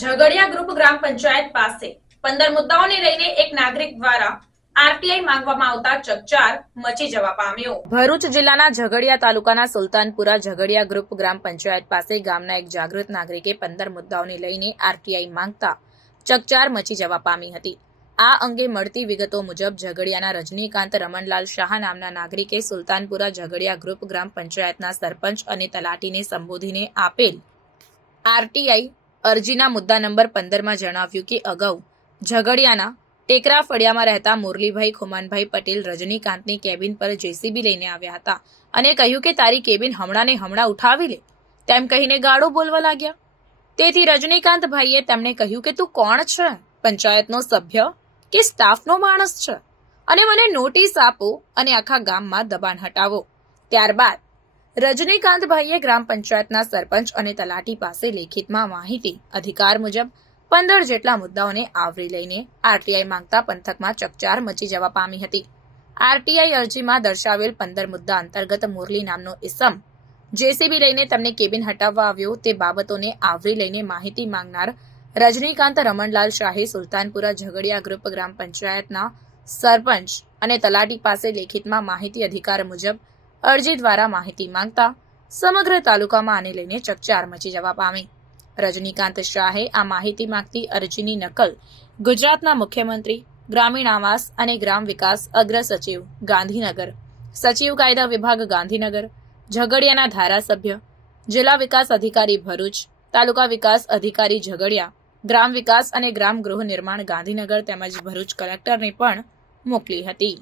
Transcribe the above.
Jhagadia group ગ્રામ પંચાયત પાસે 15 મુદ્દાઓને લઈને એક નાગરિક દ્વારા આરટીઆઈ માંગવામાં આવતા ચકચાર મચી જવા પામ્યો। ભરૂચ જિલ્લાના ઝઘડિયા તાલુકાના સુલતાનપુરા ઝઘડિયા ગ્રુપ ગ્રામ પંચાયત પાસે ગામના એક જાગૃત નાગરિકે 15 મુદ્દાઓને લઈને આરટીઆઈ માંગતા ચકચાર મચી જવા પામી હતી। આ અંગે મળતી વિગતો મુજબ ઝઘડિયાના રજનીકાંત રમણલાલ શાહ નામના નાગરિકે સુલતાનપુરા ઝઘડિયા ગ્રુપ ગ્રામ પંચાયતના સરપંચ અને તલાટીને સંબોધીને આપેલ આરટીઆઈ અરજીના મુદ્દા નંબર 15માં જણાવ્યું કે અગાઉ ઝઘડિયાના ટેકરા ફળિયામાં રહેતા મુરલીભાઈ ખુમાનભાઈ પટેલ રજનીકાંતની કેબિન પર જેસીબી લઈને આવ્યા હતા અને કહ્યું કે તારી કેબિન હમણાં ને હમણાં ઉઠાવી લે તેમ કહીને ગાળો બોલવા લાગ્યા। તેથી રજનીકાંતભાઈએ તેમને કહ્યું કે તું કોણ છે, પંચાયતનો સભ્ય કે સ્ટાફનો માણસ છે અને મને નોટિસ આપો અને આખા ગામમાં દબાણ હટાવો। ત્યારબાદ રજનીકાંતભાઈએ ગ્રામ પંચાયતના સરપંચ અને તલાટી પાસે લેખિતમાં માહિતી અધિકાર મુજબ 15 જેટલા મુદ્દાઓને આવરી લઈને આરટીઆઈ માંગતા પંથકમાં ચકચાર મચી જવા પામી હતી। આરટીઆઈ અરજીમાં દર્શાવેલ 15 મુદ્દા અંતર્ગત મુરલી નામનો ઇસમ જેસીબી લઈને તેમને કેબિન હટાવવા આવ્યો તે બાબતોને આવરી લઈને માહિતી માંગનાર રજનીકાંત રમણલાલ શાહે સુલતાનપુરા ઝઘડિયા ગ્રુપ ગ્રામ પંચાયતના સરપંચ અને તલાટી પાસે લેખિતમાં માહિતી અધિકાર મુજબ અરજી દ્વારા માહિતી માંગતા સમગ્ર તાલુકામાં આને લઈને ચકચાર મચી જવા પામી। રજનીકાંત શાહે આ માહિતી માંગતી અરજીની નકલ ગુજરાતના મુખ્યમંત્રી, ગ્રામીણ આવાસ અને ગ્રામ વિકાસ અગ્ર સચિવ ગાંધીનગર, સચિવ કાયદા વિભાગ ગાંધીનગર, ઝઘડિયાના ધારાસભ્ય, જિલ્લા વિકાસ અધિકારી ભરૂચ, તાલુકા વિકાસ અધિકારી ઝઘડિયા, ગ્રામ વિકાસ અને ગ્રામ ગૃહ નિર્માણ ગાંધીનગર તેમજ ભરૂચ કલેક્ટરને પણ મોકલી હતી।